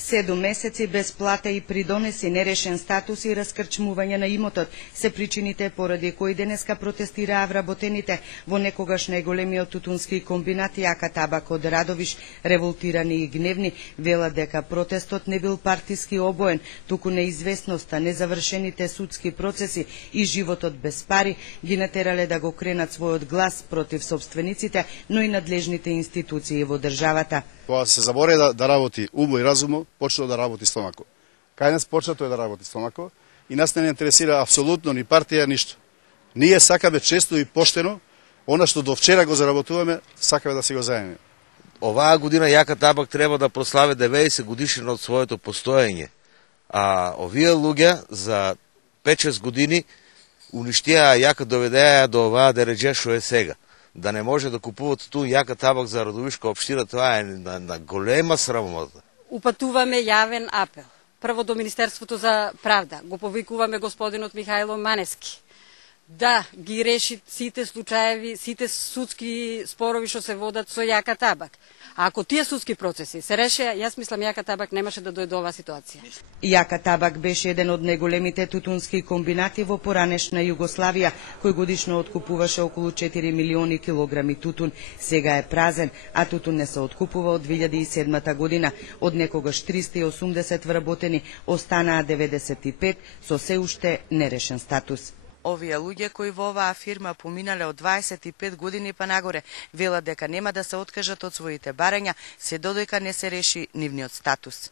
7 месеци без плата и придонеси, нерешен статус и раскрчмување на имотот се причините поради кои денеска протестираа вработените во некогаш најголемиот тутунски комбинат Јака Табак од Радовиш. Револтирани и гневни велат дека протестот не бил партиски обоен, туку неизвестноста, незавршените судски процеси и животот без пари ги натерале да го кренат својот глас против собствениците, но и надлежните институции во државата. Кога се забори да работи умо и разумо, почна да работи стомако. Кај нас почна тој да работи стомако и нас не интересира апсолутно ни партија, ништо. Ние сакаме често и поштено, она што до вчера го заработуваме, сакаме да се го заеме. Оваа година Јака Табак треба да прослави 90 годишнина од своето постоење. А овие луѓе за 5-6 години уништија Јака, доведеа до оваа дереđe што е сега. Да не може да купуват ту Јака Табак за Радовишка општина, тоа е на голема срамота. Упатуваме јавен апел. Прво до Министерството за правда. Го повикуваме господинот Михајло Манески да ги реши сите случаеви, сите судски спорови што се водат со Јака Табак. А ако тие судски процеси се решеа, јас мислам Јака Табак немаше да дојде до оваа ситуација. Јака Табак беше еден од најголемите тутунски комбинати во поранешна Југославија, кој годишно откупуваше околу 4 милиони килограми тутун. Сега е празен, а тутун не се откупува од 2007 година. Од некогаш 380 вработени, останаа 95 со се уште нерешен статус. Овие луѓе кои во оваа фирма поминале од 25 години па нагоре, велат дека нема да се откажат од своите барања, се додека не се реши нивниот статус.